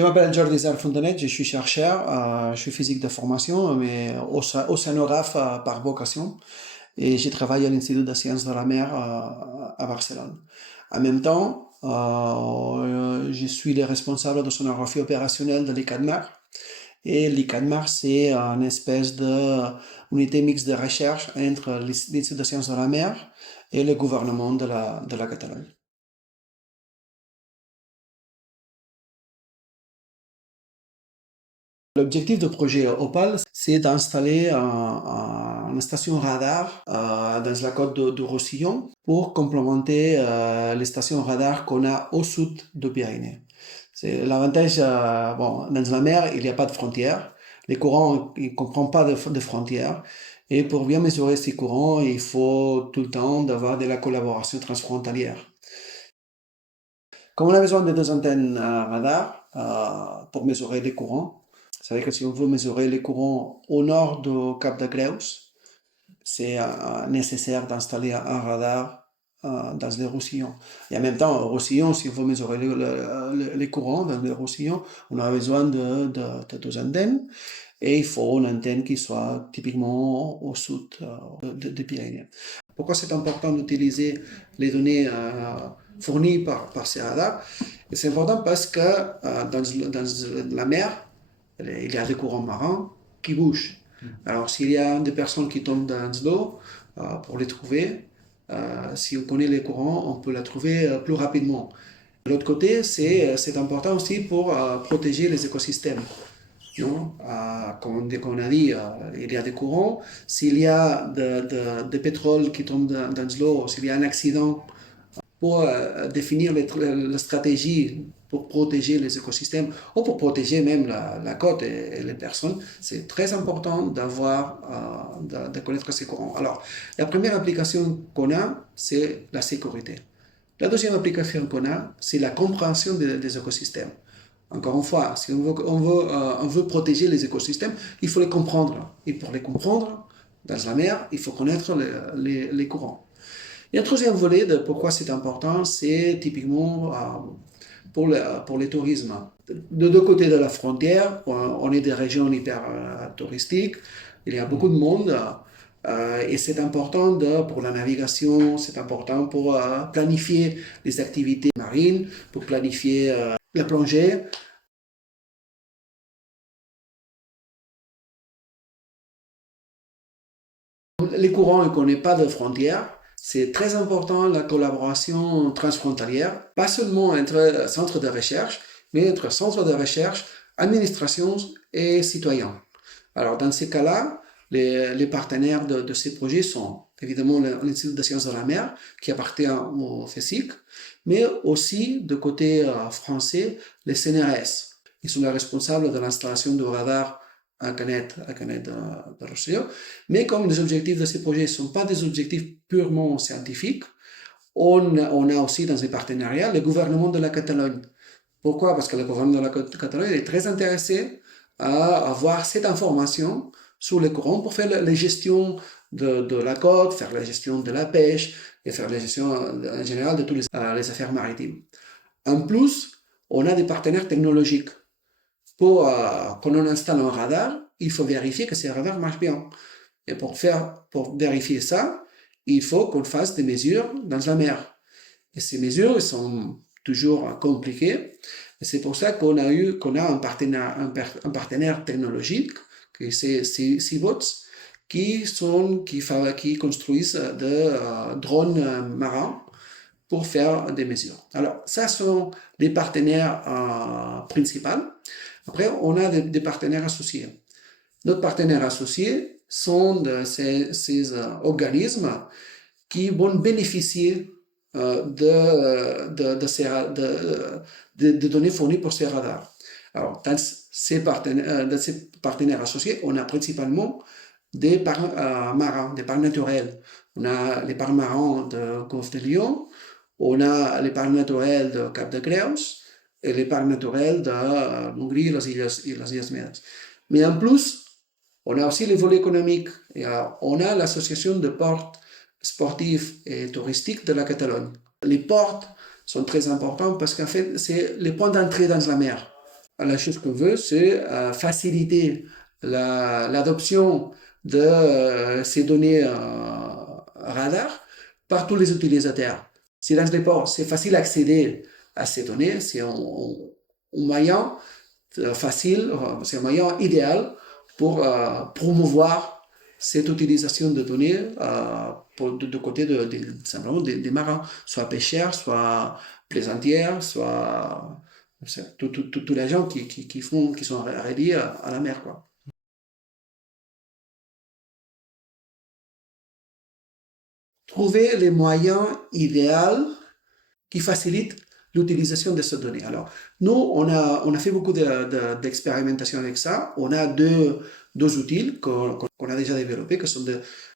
Je m'appelle Jordi Fontanet, je suis chercheur, je suis physique de formation, mais océanographe par vocation, et je travaille à l'Institut de sciences de la mer à Barcelone. En même temps, je suis le responsable de sonographie opérationnelle de l'ICADMAR, et l'ICADMAR, c'est une espèce d'unité mixte de recherche entre l'Institut de sciences de la mer et le gouvernement de la Catalogne. L'objectif du projet Opal, c'est d'installer une station radar dans la côte du Roussillon pour complémenter les stations radar qu'on a au sud du Pyrénées. C'est l'avantage, dans la mer, il n'y a pas de frontières. Les courants, ils ne comprennent pas de frontières. Et pour bien mesurer ces courants, il faut tout le temps d'avoir de la collaboration transfrontalière. Comme on a besoin de deux antennes radar pour mesurer les courants, c'est vrai que si on veut mesurer les courants au nord du Cap de Creus, c'est nécessaire d'installer un radar dans les Roussillons. Et en même temps, au Roussillon, si on veut mesurer les courants dans les Roussillons, on a besoin de deux antennes. Et il faut une antenne qui soit typiquement au sud des Pyrénées. Pourquoi c'est important d'utiliser les données fournies par ces radars? C'est important parce que dans la mer, il y a des courants marins qui bougent. Alors, s'il y a des personnes qui tombent dans l'eau, pour les trouver, si on connaît les courants, on peut la trouver plus rapidement. De l'autre côté, c'est important aussi pour protéger les écosystèmes. Non? Comme on a dit, il y a des courants. S'il y a de pétrole qui tombe dans l'eau, s'il y a un accident, pour définir la stratégie pour protéger les écosystèmes ou pour protéger même la côte et les personnes, c'est très important de connaître ces courants. Alors, la première application qu'on a, c'est la sécurité. La deuxième application qu'on a, c'est la compréhension des écosystèmes. Encore une fois, si on veut protéger les écosystèmes, il faut les comprendre. Et pour les comprendre, dans la mer, il faut connaître les courants. Et un troisième volet de pourquoi c'est important, c'est typiquement pour le tourisme. De deux côtés de la frontière, on est des régions hyper touristiques, il y a beaucoup de monde. Et c'est important pour la navigation, c'est important pour planifier les activités marines, pour planifier la plongée. Les courants ne connaissent pas de frontières. C'est très important la collaboration transfrontalière, pas seulement entre centres de recherche, mais entre centres de recherche, administrations et citoyens. Alors dans ces cas-là, les partenaires de ces projets sont évidemment l'Institut de sciences de la mer, qui appartient au FESIC, mais aussi de côté français, les CNRS. Ils sont les responsables de l'installation de radars à Canet de Rosselló. Mais comme les objectifs de ces projets ne sont pas des objectifs purement scientifiques, on a aussi dans ces partenariats le gouvernement de la Catalogne. Pourquoi? Parce que le gouvernement de la Catalogne est très intéressé à avoir cette information sur les courants pour faire la gestion de la côte, faire la gestion de la pêche et faire la gestion en général de toutes les affaires maritimes. En plus, on a des partenaires technologiques. Quand on installe un radar, il faut vérifier que ces radars marchent bien. Et pour vérifier ça, il faut qu'on fasse des mesures dans la mer. Et ces mesures sont toujours compliquées. Et c'est pour ça qu'on a un partenaire technologique, qui c'est Seabots, qui construisent des drones marins pour faire des mesures. Alors, ça sont les partenaires principaux. Après, on a des partenaires associés. Nos partenaires associés sont ces organismes qui vont bénéficier de données fournies pour ces radars. Alors, dans ces partenaires associés, on a principalement des parcs marins, des parcs naturels. On a les parcs marins de Golfe de Lion, on a les parcs naturels de Cap de Creus et les parcs naturels de Hongrie et les Illes Medes. Mais en plus, on a aussi les volets économiques. Et on a l'association de ports sportifs et touristiques de la Catalogne. Les ports sont très importants parce qu'en fait, c'est les points d'entrée dans la mer. la chose qu'on veut, c'est faciliter l'adoption de ces données radar par tous les utilisateurs. Si dans les ports, c'est facile d'accéder à ces données, c'est un moyen facile, c'est un moyen idéal pour promouvoir cette utilisation de données de côté simplement des marins, soit pêcheurs, soit plaisantières, soit tous les gens qui sont reliés à la mer, quoi. Trouver les moyens idéaux qui facilitent l'utilisation de ces données. Alors, nous, on a fait beaucoup d'expérimentation avec ça. On a deux outils qu'on a déjà développés,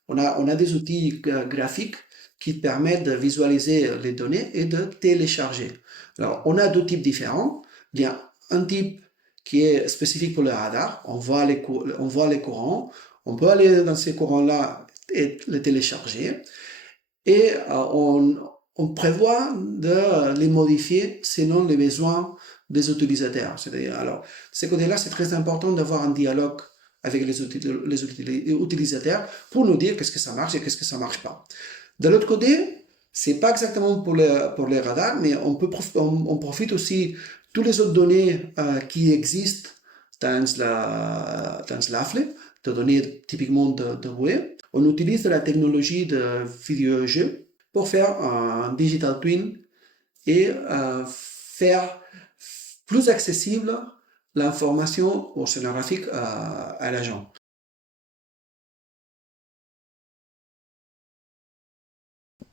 on a des outils graphiques qui permettent de visualiser les données et de télécharger. Alors, on a deux types différents. Il y a un type qui est spécifique pour le radar. On voit les courants. On peut aller dans ces courants-là et les télécharger. Et on prévoit de les modifier selon les besoins des utilisateurs. C'est-à-dire, alors, de ce côté-là, c'est très important d'avoir un dialogue avec les utilisateurs pour nous dire qu'est-ce que ça marche et qu'est-ce que ça marche pas. De l'autre côté, c'est pas exactement pour les radars, mais on profite aussi toutes les autres données qui existent dans l'AFLE, de données typiquement de web. On utilise la technologie de vidéo-jeu pour faire un digital twin et faire plus accessible l'information océanographique à l'agent.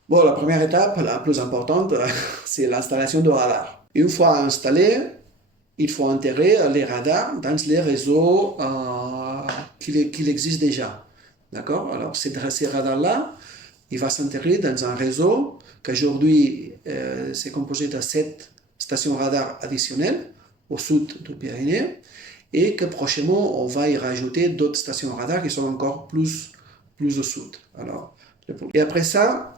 Bon, la première étape, la plus importante, c'est l'installation de radars. Une fois installé, il faut intégrer les radars dans les réseaux qui existent déjà. D'accord? Alors, ces radars-là, il va s'intégrer dans un réseau qu'aujourd'hui, c'est composé de 7 stations radars additionnelles au sud du Pyrénées et que prochainement, on va y rajouter d'autres stations radars qui sont encore plus au sud. Alors, et après ça,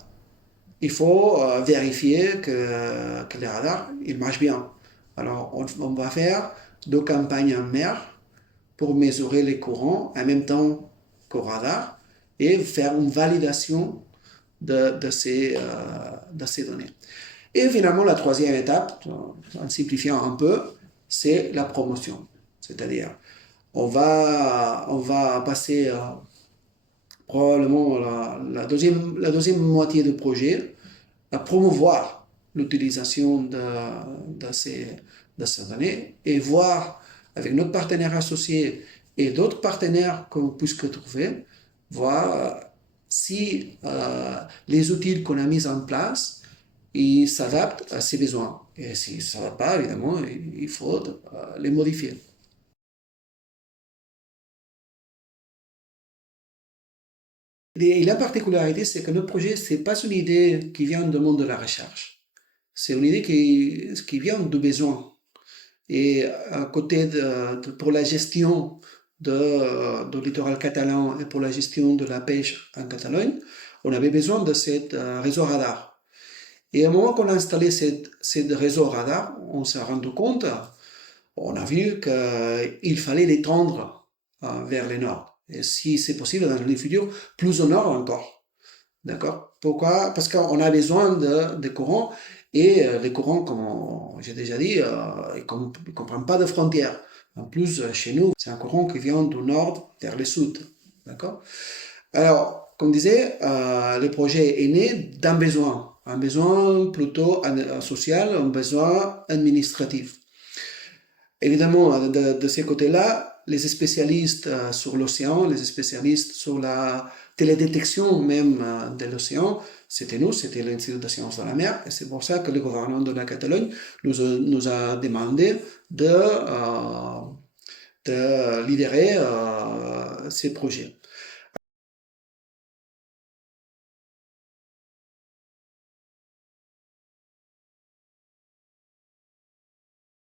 il faut vérifier que les radars, ils marchent bien. Alors, on va faire 2 campagnes en mer pour mesurer les courants en même temps qu'au radar et faire une validation de ces données. Et finalement, la troisième étape, en simplifiant un peu, c'est la promotion. C'est-à-dire, on va passer probablement la deuxième moitié du projet à promouvoir l'utilisation de ces données et voir avec notre partenaire associé et d'autres partenaires qu'on puisse trouver, voir si les outils qu'on a mis en place ils s'adaptent à ses besoins. Et si ça ne va pas, évidemment, il faut les modifier. Et la particularité, c'est que notre projet, ce n'est pas une idée qui vient du monde de la recherche. C'est une idée qui vient du besoin. Et à côté pour la gestion du littoral catalan et pour la gestion de la pêche en Catalogne, on avait besoin de ce réseau radar. Et au moment qu'on a installé ce réseau radar, on s'est rendu compte, on a vu qu'il fallait l'étendre vers le nord. Et si c'est possible, dans le futur, plus au nord encore. D'accord? Pourquoi? Parce qu'on a besoin de courants et les courants, comme j'ai déjà dit, ils ne comprennent pas de frontières. En plus, chez nous, c'est un courant qui vient du nord vers le sud. D'accord? Alors, comme je disais, le projet est né d'un besoin. Un besoin plutôt social, un besoin administratif. Évidemment, de ces côtés-là, les spécialistes sur l'océan, les spécialistes sur la télédétection même de l'océan, c'était nous, c'était l'Institut de sciences de la mer, et c'est pour ça que le gouvernement de la Catalogne nous a demandé de lidérer ces projets.